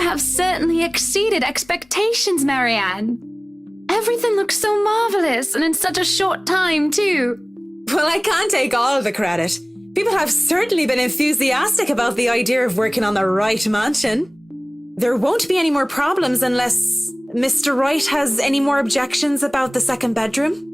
have certainly exceeded expectations, Marianne. Everything looks so marvelous, and in such a short time, too. Well, I can't take all of the credit. People have certainly been enthusiastic about the idea of working on the Wright mansion. There won't be any more problems unless Mr. Wright has any more objections about the second bedroom.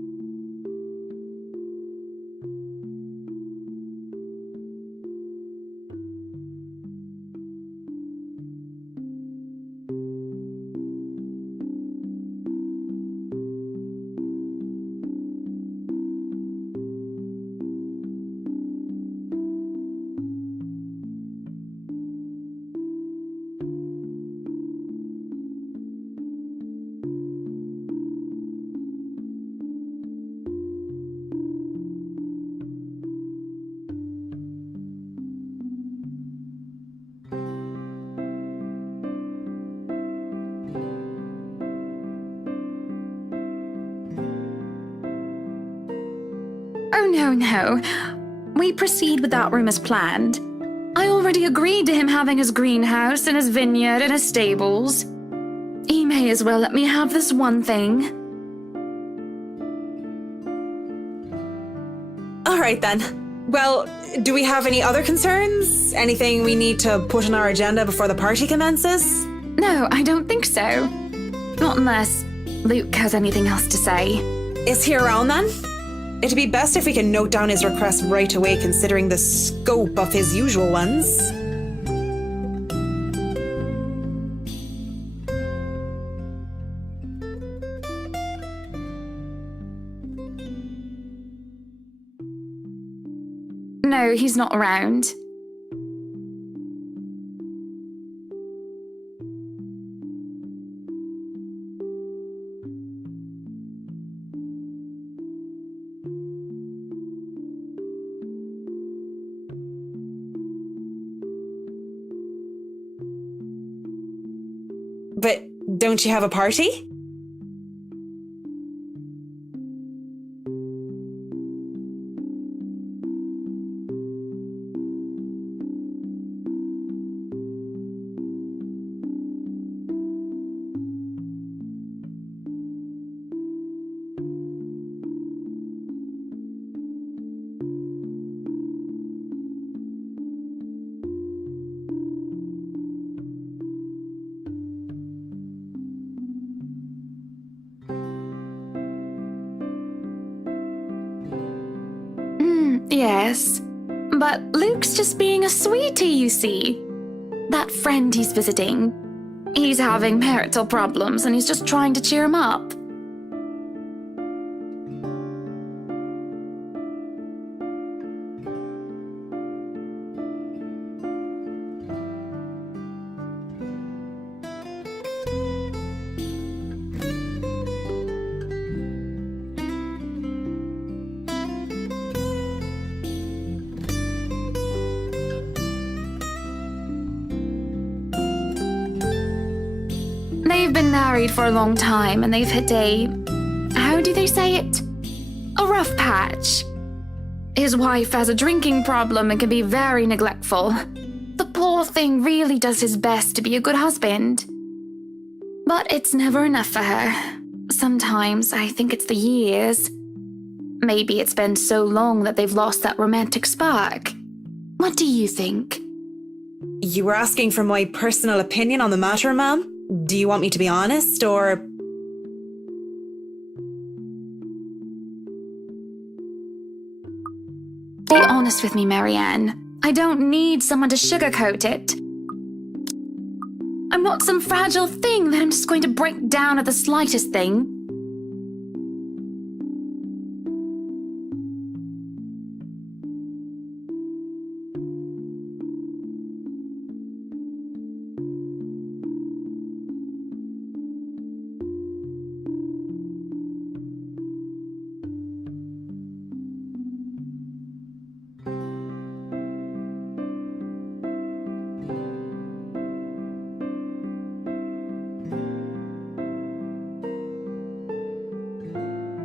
Oh, no. We proceed with that room as planned. I already agreed to him having his greenhouse and his vineyard and his stables. He may as well let me have this one thing. All right, then. Well, do we have any other concerns? Anything we need to put on our agenda before the party commences? No, I don't think so. Not unless Luke has anything else to say. Is he around, then? It'd be best if we can note down his request right away, considering the scope of his usual ones. No, he's not around. But don't you have a party? Yes, but Luke's just being a sweetie, you see. That friend he's visiting, he's having marital problems and he's just trying to cheer him up. They've been married for a long time and they've hit how do they say it? A rough patch. His wife has a drinking problem and can be very neglectful. The poor thing really does his best to be a good husband. But it's never enough for her. Sometimes I think it's the years. Maybe it's been so long that they've lost that romantic spark. What do you think? You were asking for my personal opinion on the matter, ma'am? Do you want me to be honest, or... Be honest with me, Marianne. I don't need someone to sugarcoat it. I'm not some fragile thing that I'm just going to break down at the slightest thing.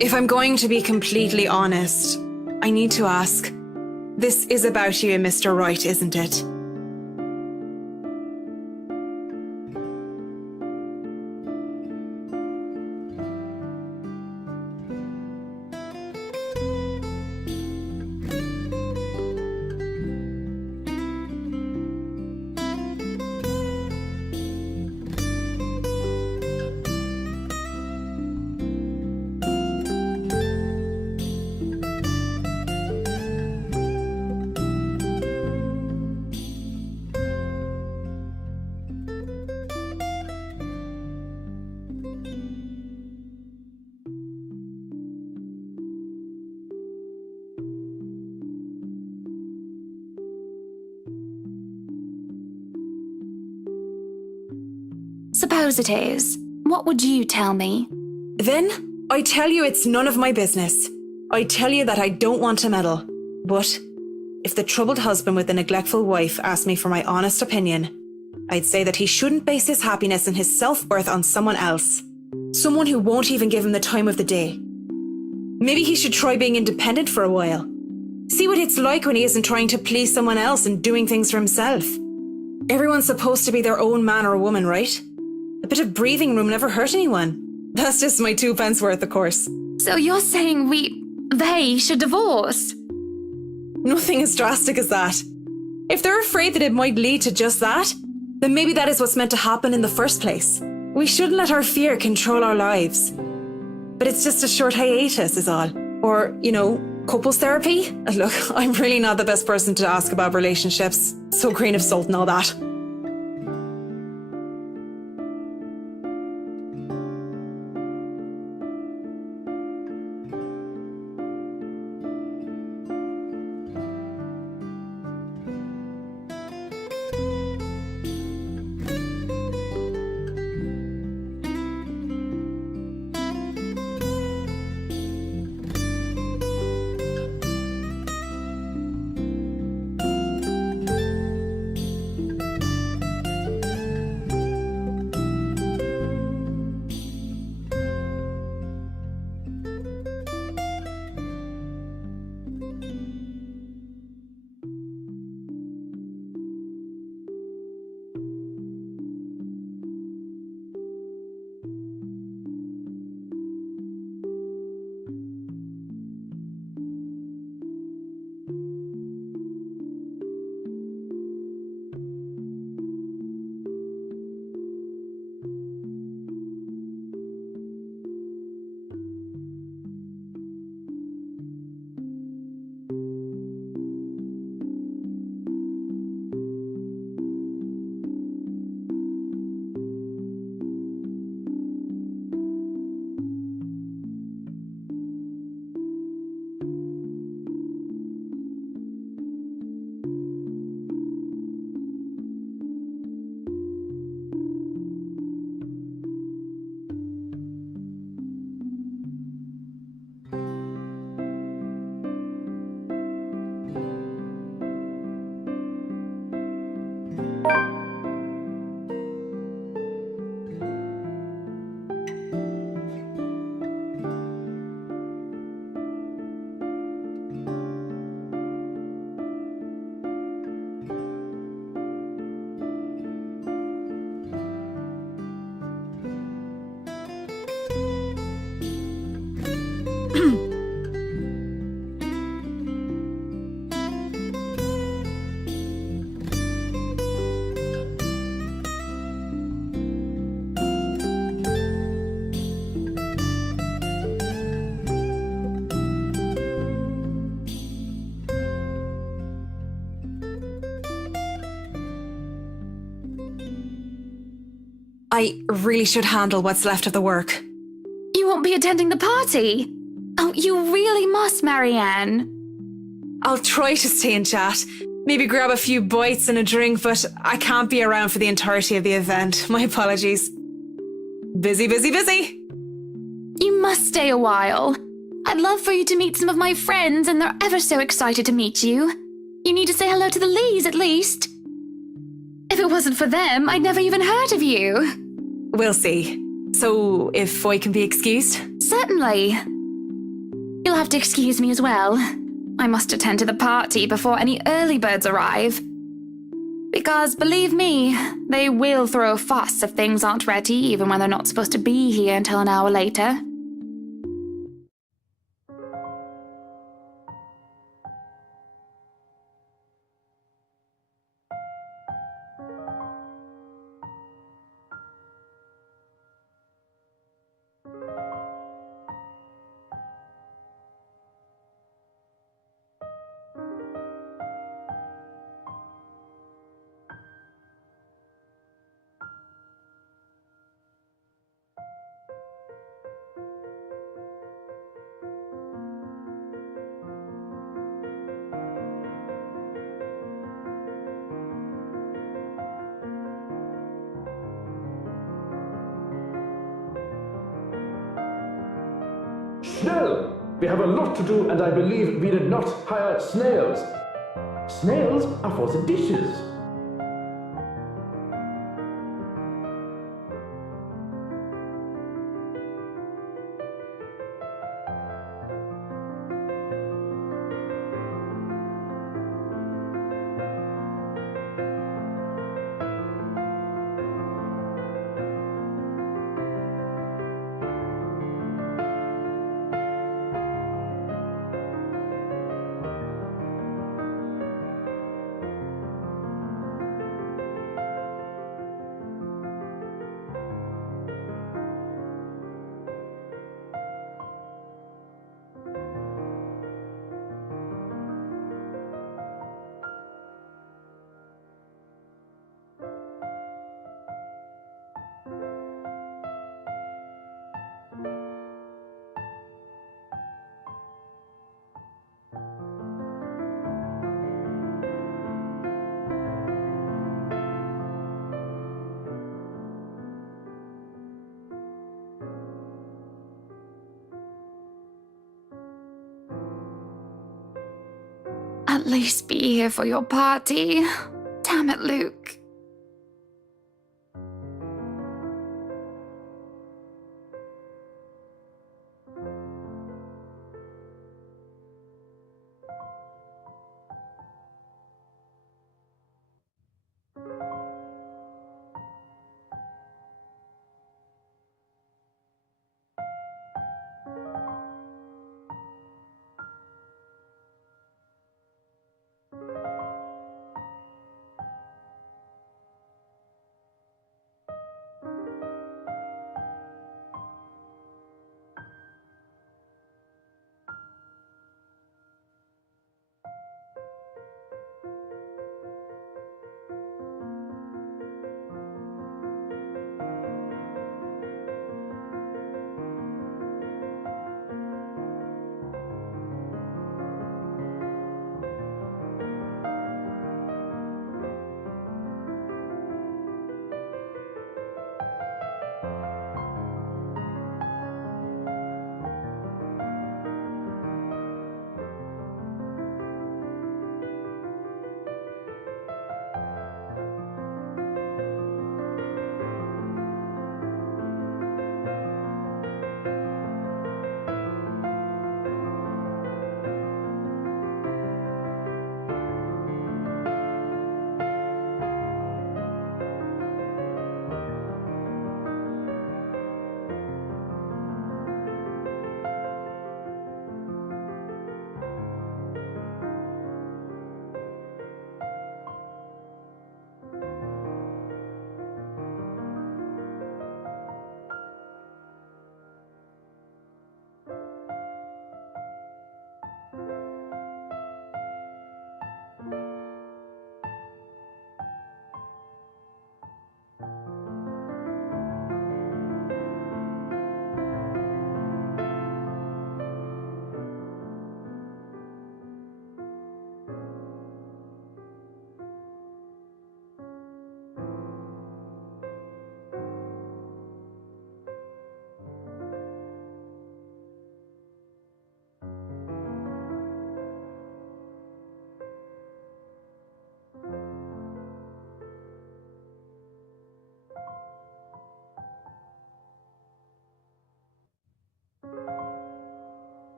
If I'm going to be completely honest, I need to ask, this is about you and Mr. Wright, isn't it? Suppose it is. What would you tell me? Then I tell you it's none of my business. I tell you that I don't want to meddle. But if the troubled husband with the neglectful wife asked me for my honest opinion, I'd say that he shouldn't base his happiness and his self-worth on someone else. Someone who won't even give him the time of the day. Maybe he should try being independent for a while. See what it's like when he isn't trying to please someone else and doing things for himself. Everyone's supposed to be their own man or woman, right? A bit of breathing room never hurt anyone. That's just my 2 pence worth, of course. So you're saying they should divorce? Nothing as drastic as that. If they're afraid that it might lead to just that, then maybe that is what's meant to happen in the first place. We shouldn't let our fear control our lives. But it's just a short hiatus is all. Or, couples therapy? Look, I'm really not the best person to ask about relationships. So grain of salt and all that. I really should handle what's left of the work. You won't be attending the party? Oh, you really must, Marianne. I'll try to stay and chat. Maybe grab a few bites and a drink, but I can't be around for the entirety of the event. My apologies. Busy, busy, busy. You must stay a while. I'd love for you to meet some of my friends, and they're ever so excited to meet you. You need to say hello to the Lees, at least. If it wasn't for them, I'd never even heard of you. We'll see. So, if I can be excused? Certainly. You'll have to excuse me as well. I must attend to the party before any early birds arrive. Because, believe me, they will throw a fuss if things aren't ready, even when they're not supposed to be here until an hour later. Schnell! We have a lot to do, and I believe we did not hire snails. Snails are for the dishes. At least be here for your party. Damn it, Luke.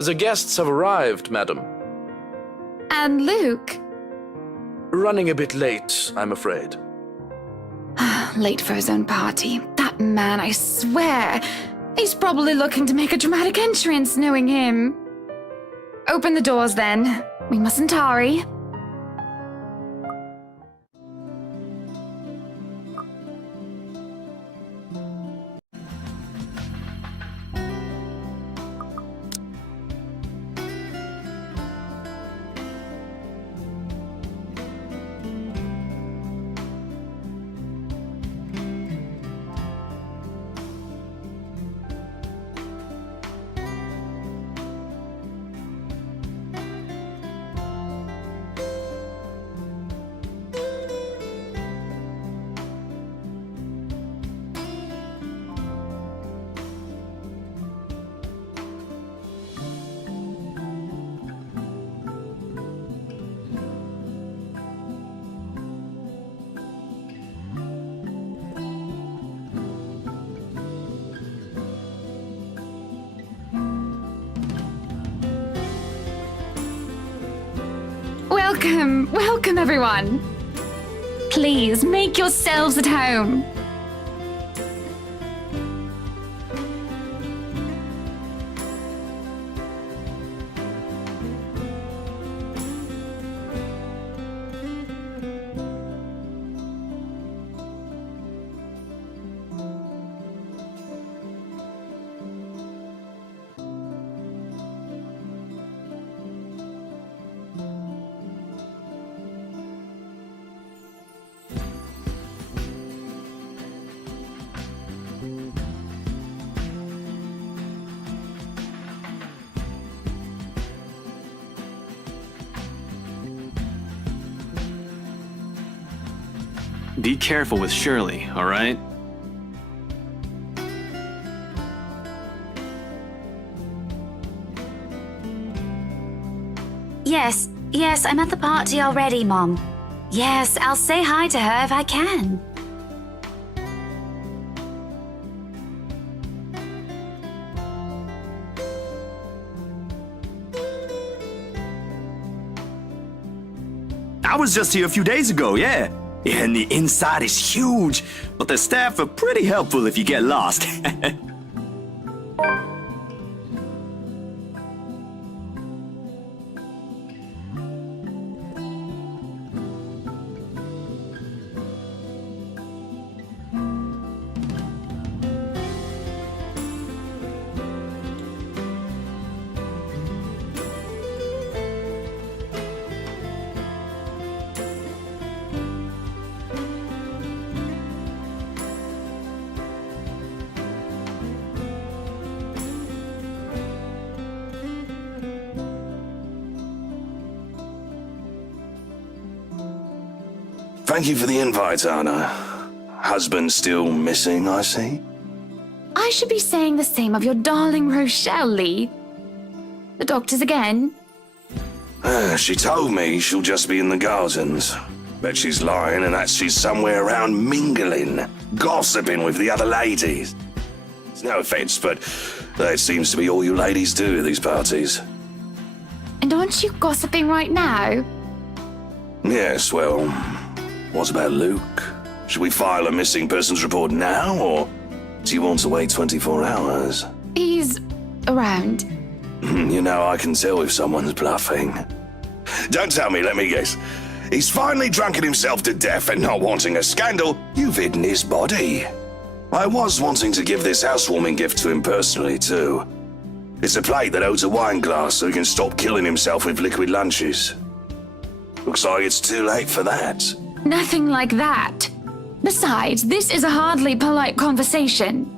The guests have arrived, madam. And Luke? Running a bit late, I'm afraid. Late for his own party. That man, I swear. He's probably looking to make a dramatic entrance, knowing him. Open the doors, then. We mustn't tarry. Welcome, welcome everyone. Please make yourselves at home. Be careful with Shirley, all right? Yes, I'm at the party already, Mom. Yes, I'll say hi to her if I can. I was just here a few days ago, yeah. And the inside is huge, but the staff are pretty helpful if you get lost. Thank you for the invite, Anna. Husband still missing, I see? I should be saying the same of your darling Rochelle, Lee. The doctors again? She told me she'll just be in the gardens. Bet she's lying and that she's somewhere around mingling, gossiping with the other ladies. It's no offense, but that seems to be all you ladies do at these parties. And aren't you gossiping right now? Yes, well, what about Luke? Should we file a missing persons report now, or do you want to wait 24 hours? He's around. You know, I can tell if someone's bluffing. Don't tell me, let me guess. He's finally drunken himself to death and not wanting a scandal, you've hidden his body. I was wanting to give this housewarming gift to him personally, too. It's a plate that holds a wine glass so he can stop killing himself with liquid lunches. Looks like it's too late for that. Nothing like that. Besides, this is a hardly polite conversation.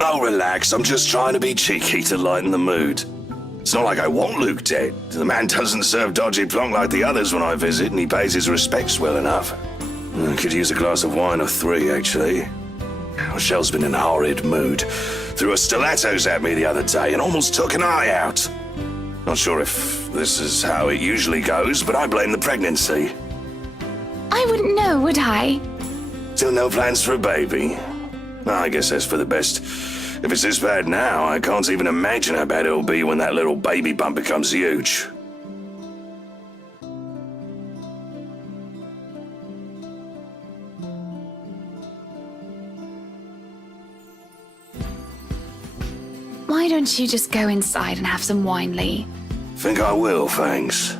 Oh, relax. I'm just trying to be cheeky to lighten the mood. It's not like I want Luke dead. The man doesn't serve dodgy plonk like the others when I visit, and he pays his respects well enough. I could use a glass of wine or three, actually. Rochelle's been in a horrid mood. Threw her stilettos at me the other day and almost took an eye out. Not sure if this is how it usually goes, but I blame the pregnancy. I wouldn't know, would I? Still no plans for a baby? I guess that's for the best. If it's this bad now, I can't even imagine how bad it'll be when that little baby bump becomes huge. Why don't you just go inside and have some wine, Lee? Think I will, thanks.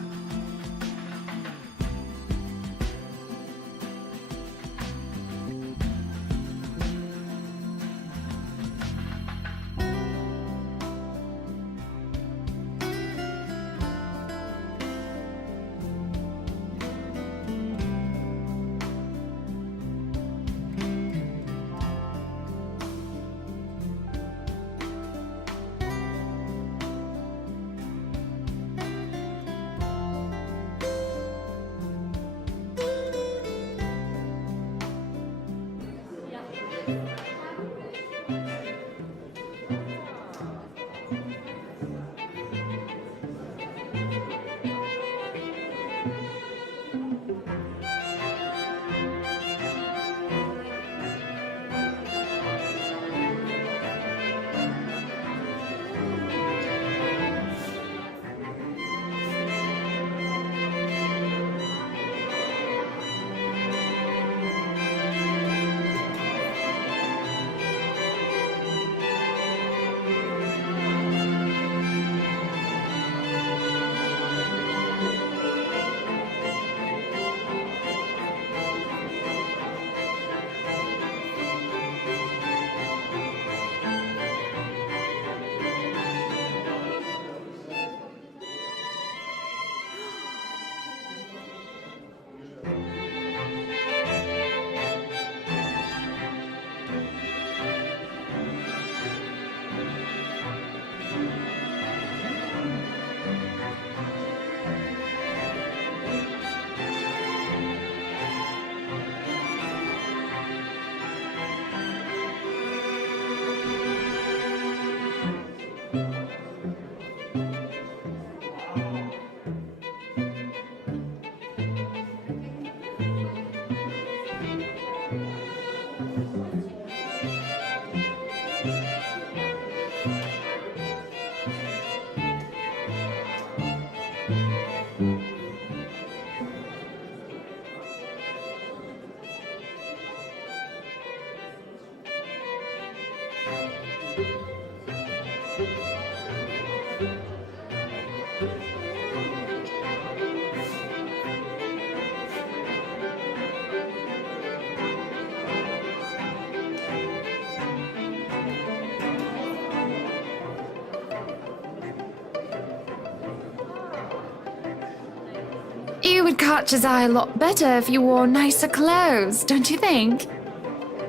You would catch his eye a lot better if you wore nicer clothes, don't you think?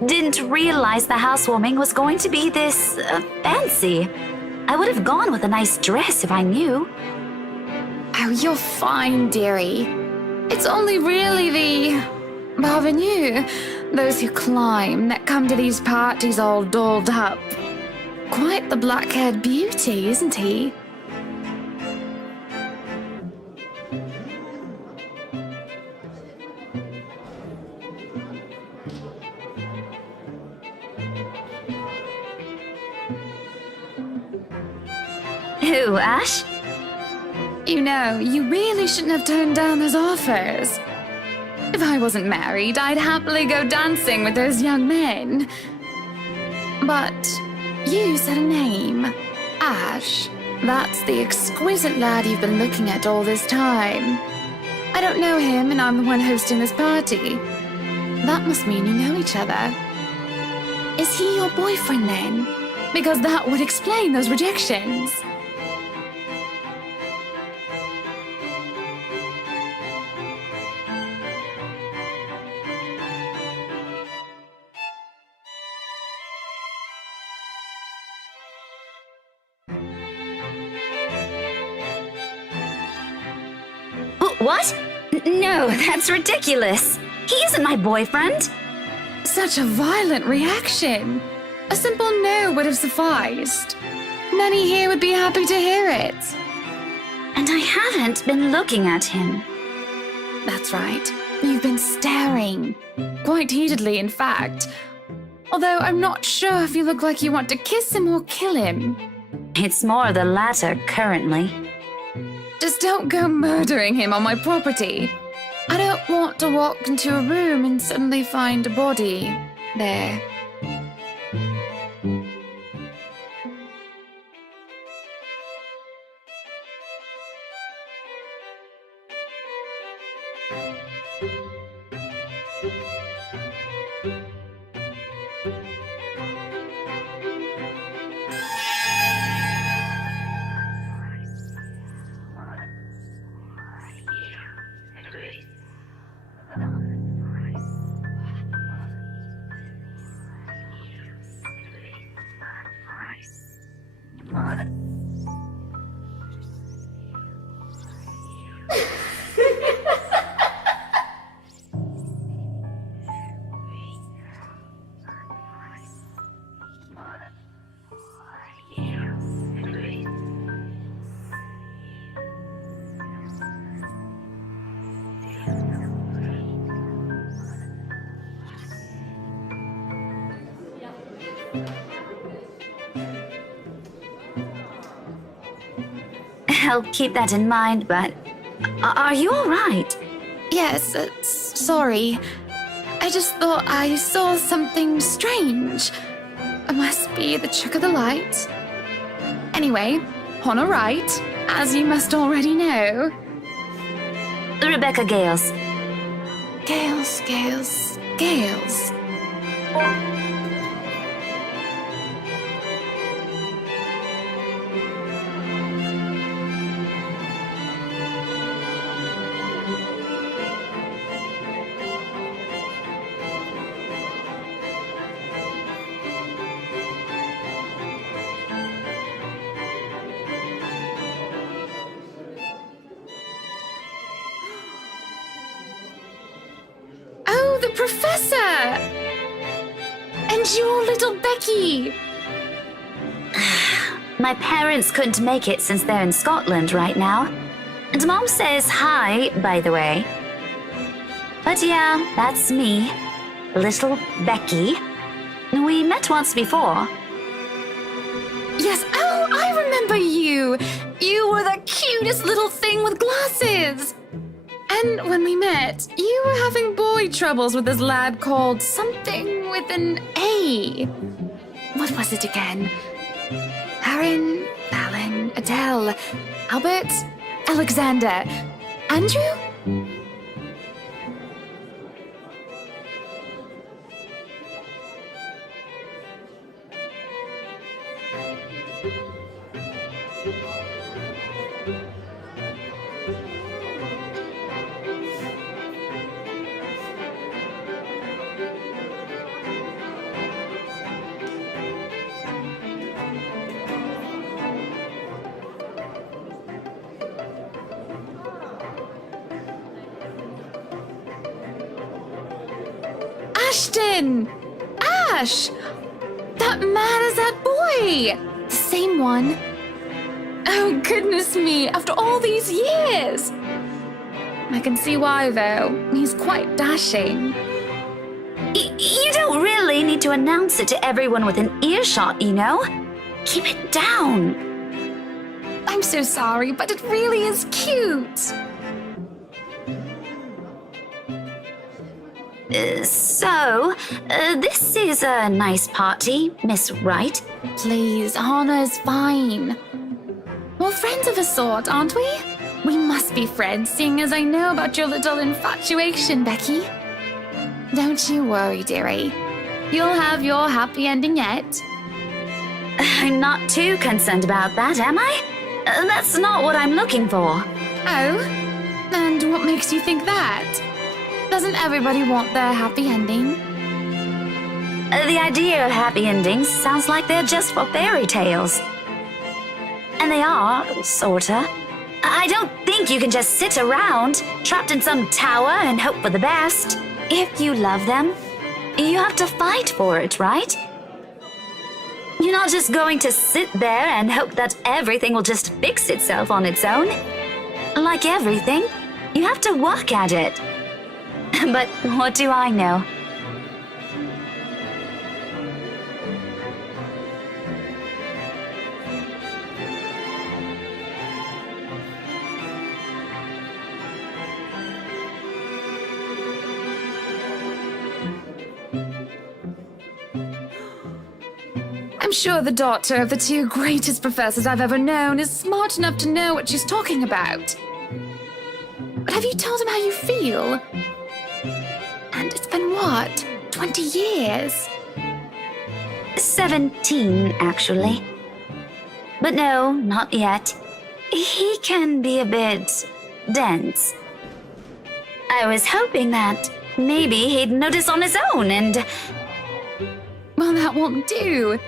Didn't realize the housewarming was going to be this fancy. I would have gone with a nice dress if I knew. Oh, you're fine, dearie. It's only really the parvenus, those who climb, that come to these parties all dolled up. Quite the black-haired beauty, isn't he? Who, Ash? You know, you really shouldn't have turned down those offers. If I wasn't married, I'd happily go dancing with those young men. But you said a name. Ash. That's the exquisite lad you've been looking at all this time. I don't know him, and I'm the one hosting this party. That must mean you know each other. Is he your boyfriend then? Because that would explain those rejections. What? No, that's ridiculous. He isn't my boyfriend. Such a violent reaction. A simple no would have sufficed. Many here would be happy to hear it. And I haven't been looking at him. That's right. You've been staring. Quite heatedly, in fact. Although I'm not sure if you look like you want to kiss him or kill him. It's more the latter currently. Just don't go murdering him on my property. I don't want to walk into a room and suddenly find a body there. I'll keep that in mind, but are you all right? Yes, sorry. I just thought I saw something strange. It must be the trick of the light. Anyway, on a right, as you must already know. Rebecca Gales. Gales. Oh, the professor! And your little Becky! My parents couldn't make it since they're in Scotland right now. And Mom says hi, by the way. But yeah, that's me. little Becky. We met once before. Yes, oh, I remember you! You were the cutest little thing with glasses! And when we met, you were having boy troubles with this lad called something with an A. What was it again? Aaron, Alan, Adele, Albert, Alexander, Andrew? Ashton! Ash! That man is that boy! The same one. Oh, goodness me, after all these years! I can see why, though. He's quite dashing. You don't really need to announce it to everyone with an earshot, you know? Keep it down. I'm so sorry, but it really is cute. This is a nice party, Miss Wright. Please, Anna's fine. We're friends of a sort, aren't we? We must be friends, seeing as I know about your little infatuation, Becky. Don't you worry, dearie. You'll have your happy ending yet. I'm not too concerned about that, am I? That's not what I'm looking for. Oh? And what makes you think that? Doesn't everybody want their happy ending? The idea of happy endings sounds like they're just for fairy tales. And they are, sorta. I don't think you can just sit around, trapped in some tower and hope for the best. If you love them, you have to fight for it, right? You're not just going to sit there and hope that everything will just fix itself on its own. Like everything, you have to work at it. But what do I know? I'm sure the daughter of the two greatest professors I've ever known is smart enough to know what she's talking about. But have you told him how you feel? And it's been what, 20 years? 17, actually. But no, not yet. He can be a bit dense. I was hoping that maybe he'd notice on his own and... Well, that won't do.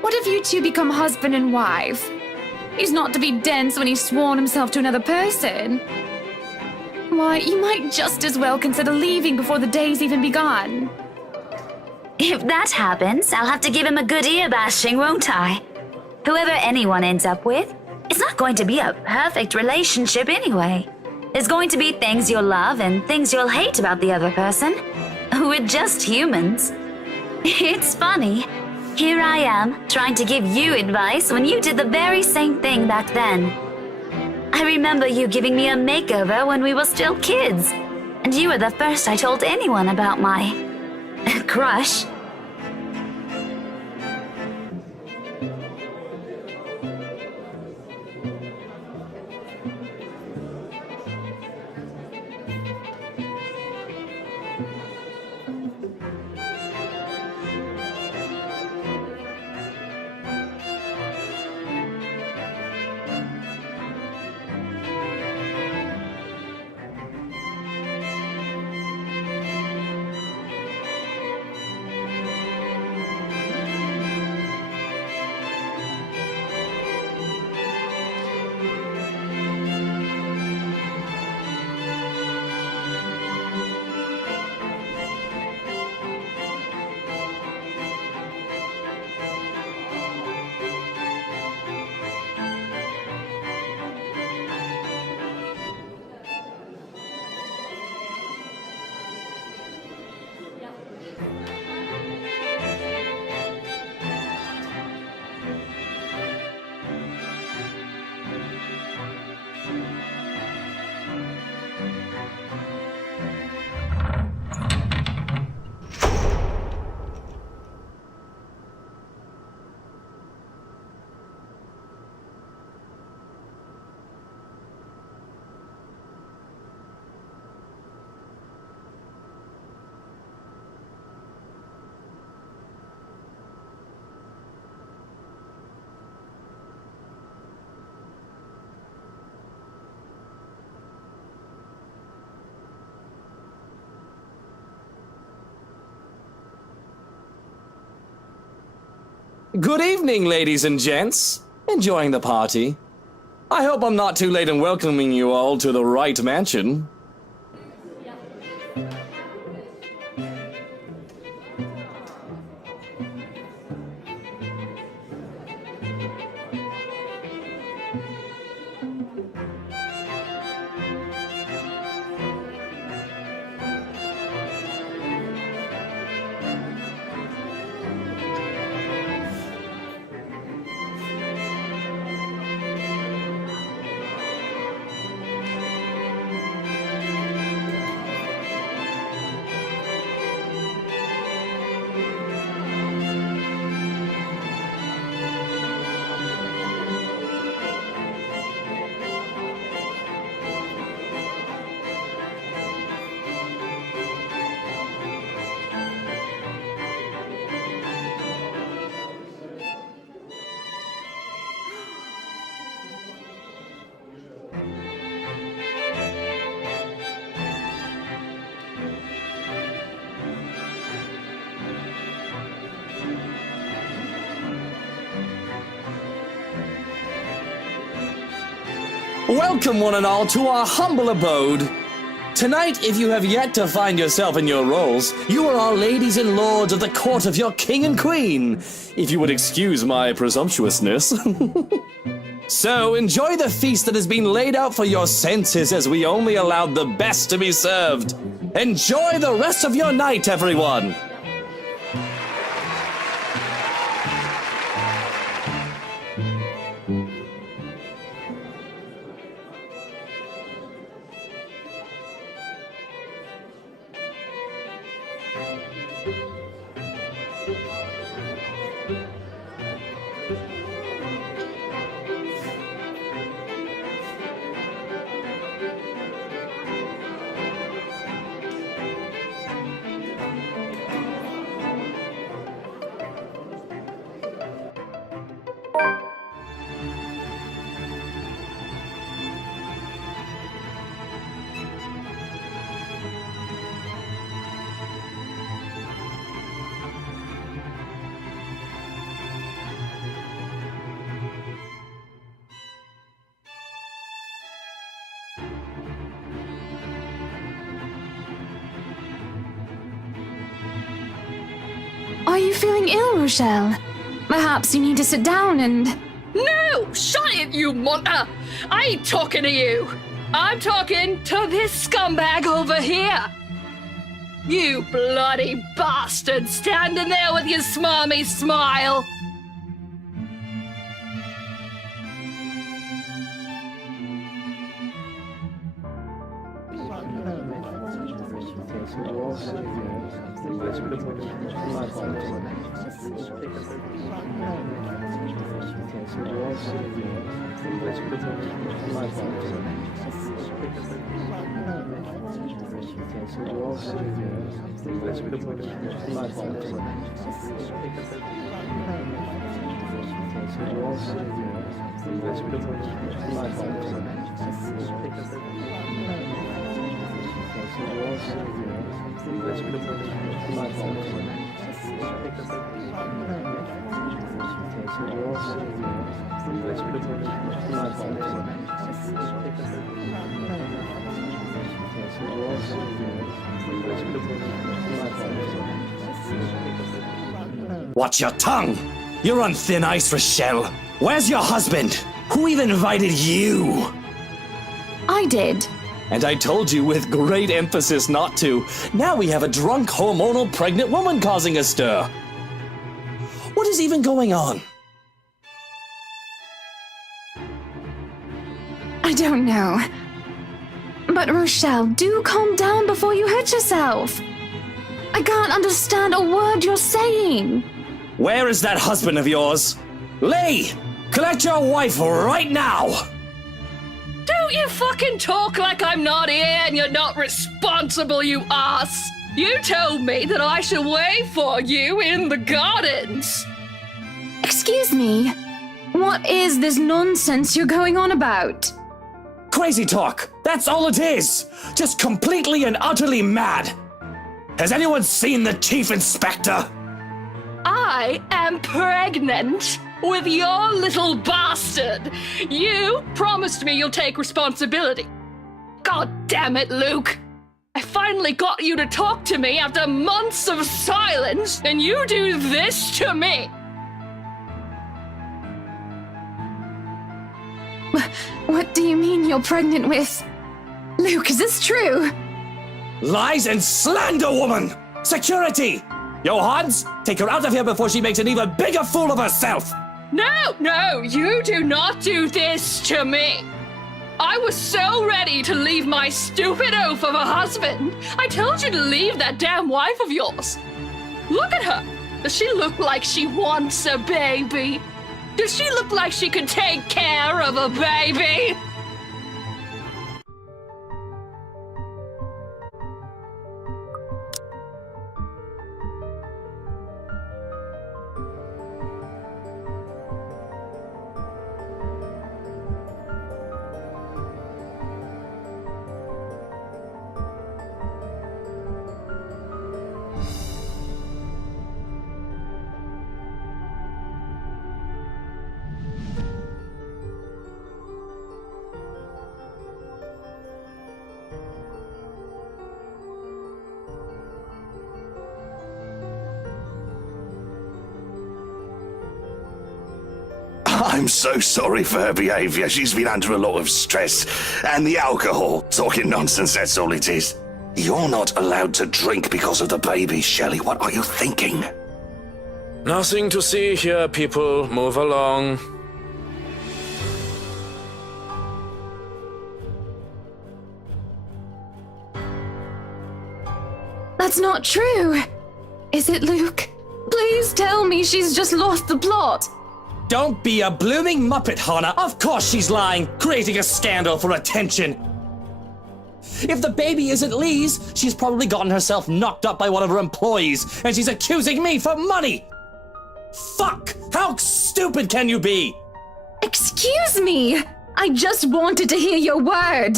What if you two become husband and wife? He's not to be dense when he's sworn himself to another person. Why, you might just as well consider leaving before the day's even begun. If that happens, I'll have to give him a good ear bashing, won't I? Whoever anyone ends up with, it's not going to be a perfect relationship anyway. There's going to be things you'll love and things you'll hate about the other person. We're just humans. It's funny. Here I am, trying to give you advice when you did the very same thing back then. I remember you giving me a makeover when we were still kids, and you were the first I told anyone about my crush. Good evening, ladies and gents. Enjoying the party? I hope I'm not too late in welcoming you all to the Right Mansion. Welcome one and all to our humble abode. Tonight, if you have yet to find yourself in your roles, you are our ladies and lords of the court of your king and queen, if you would excuse my presumptuousness. So, enjoy the feast that has been laid out for your senses as we only allowed the best to be served. Enjoy the rest of your night, everyone! Are you feeling ill, Rochelle? Perhaps you need to sit down and... No! Shut it, you munter! I ain't talking to you! I'm talking to this scumbag over here! You bloody bastard standing there with your smarmy smile! Watch your tongue! You're on thin ice, Rochelle. Where's your husband? Who even invited you? I did. And I told you with great emphasis not to. Now we have a drunk, hormonal, pregnant woman causing a stir. What is even going on? I don't know. But Rochelle, do calm down before you hurt yourself. I can't understand a word you're saying. Where is that husband of yours? Lee! Collect your wife right now! Don't you fucking talk like I'm not here and you're not responsible, you ass! You told me that I should wait for you in the gardens! Excuse me. What is this nonsense you're going on about? Crazy talk! That's all it is! Just completely and utterly mad! Has anyone seen the Chief Inspector? I am pregnant with your little bastard. You promised me you'll take responsibility. God damn it, Luke. I finally got you to talk to me after months of silence, and you do this to me. What do you mean you're pregnant with? Luke, is this true? Lies and slander, woman! Security! Yo, Hans, take her out of here before she makes an even bigger fool of herself! No, you do not do this to me. I was so ready to leave my stupid oaf of a husband. I told you to leave that damn wife of yours. Look at her. Does she look like she wants a baby? Does she look like she could take care of a baby? I'm so sorry for her behaviour. She's been under a lot of stress. And the alcohol. Talking nonsense, that's all it is. You're not allowed to drink because of the baby, Shelley. What are you thinking? Nothing to see here, people. Move along. That's not true. Is it, Luke? Please tell me she's just lost the plot. Don't be a blooming muppet, Hannah. Of course she's lying, creating a scandal for attention. If the baby isn't Lee's, she's probably gotten herself knocked up by one of her employees, and she's accusing me for money. Fuck! How stupid can you be? Excuse me. I just wanted to hear your word.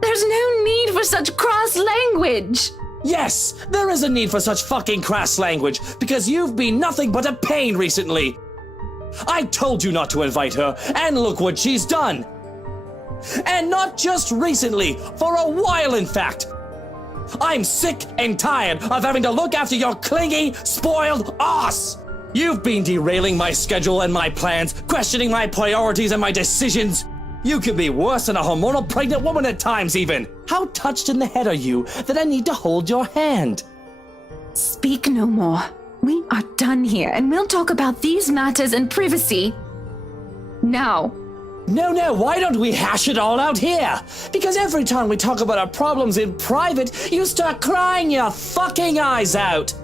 There's no need for such crass language. Yes, there is a need for such fucking crass language, because you've been nothing but a pain recently. I told you not to invite her, and look what she's done. And not just recently, for a while in fact. I'm sick and tired of having to look after your clingy, spoiled ass. You've been derailing my schedule and my plans, questioning my priorities and my decisions. You can be worse than a hormonal pregnant woman at times even. How touched in the head are you that I need to hold your hand? Speak no more. We are done here, and we'll talk about these matters in privacy. Now. No, why don't we hash it all out here? Because every time we talk about our problems in private, you start crying your fucking eyes out.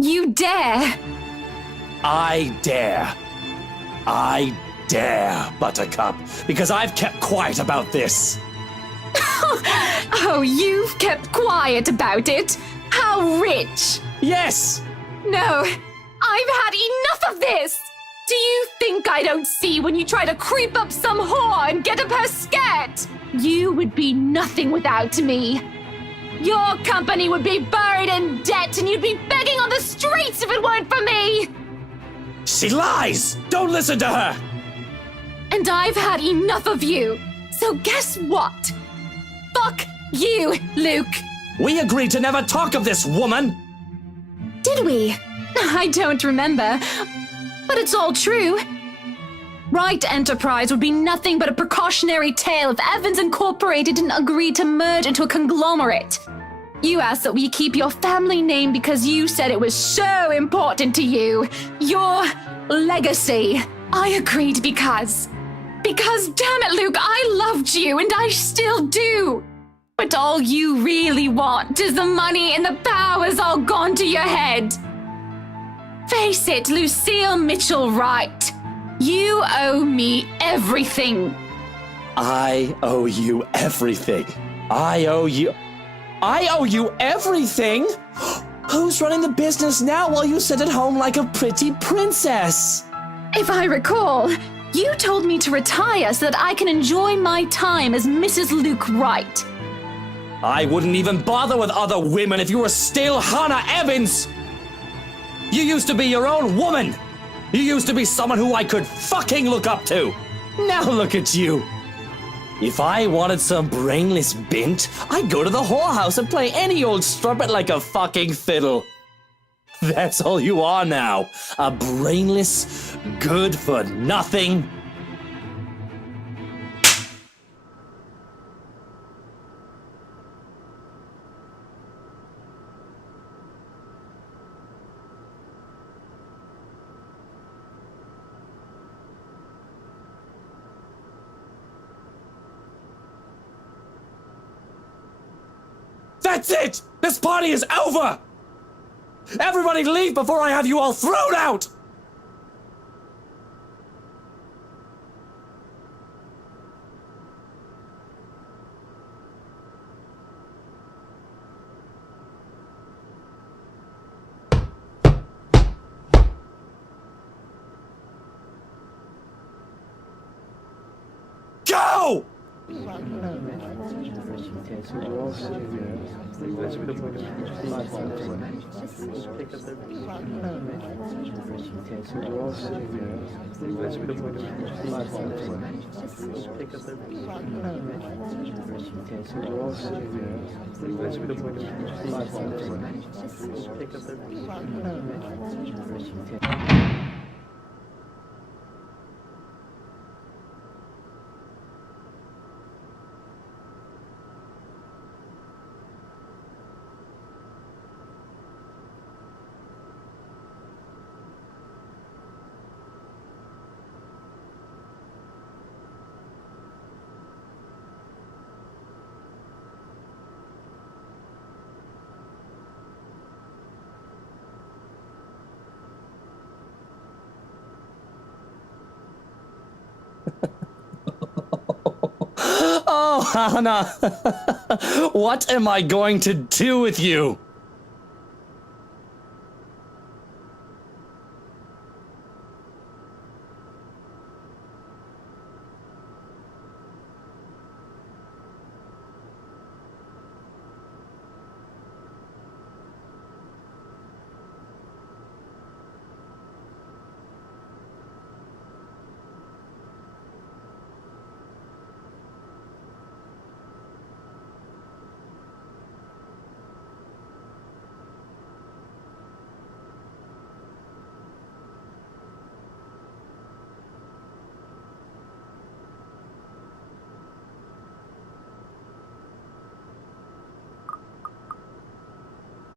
You dare! I dare, Buttercup, because I've kept quiet about this. Oh, you've kept quiet about it? How rich! Yes! No, I've had enough of this! Do you think I don't see when you try to creep up some whore and get up her skirt? You would be nothing without me. Your company would be buried in debt and you'd be begging on the streets if it weren't for me! She lies! Don't listen to her! And I've had enough of you. So guess what? Fuck you, Luke. We agreed to never talk of this, woman! Did we? I don't remember. But it's all true. Right Enterprise would be nothing but a precautionary tale if Evans Incorporated didn't agree to merge into a conglomerate. You asked that we keep your family name because you said it was so important to you. Your legacy. I agreed because Because, damn it, Luke, I loved you and I still do. But all you really want is the money and the power's all gone to your head. Face it, Lucille Mitchell Wright. You owe me everything. I owe you everything. I owe you everything? Who's running the business now while you sit at home like a pretty princess? If I recall, you told me to retire so that I can enjoy my time as Mrs. Luke Wright. I wouldn't even bother with other women if you were still Hannah Evans. You used to be your own woman. You used to be someone who I could fucking look up to. Now look at you. If I wanted some brainless bint, I'd go to the whorehouse and play any old strumpet like a fucking fiddle. That's all you are now. A brainless, good-for-nothing. That's it! This party is over! Everybody leave before I have you all thrown out! Go! Oh, Hannah, what am I going to do with you?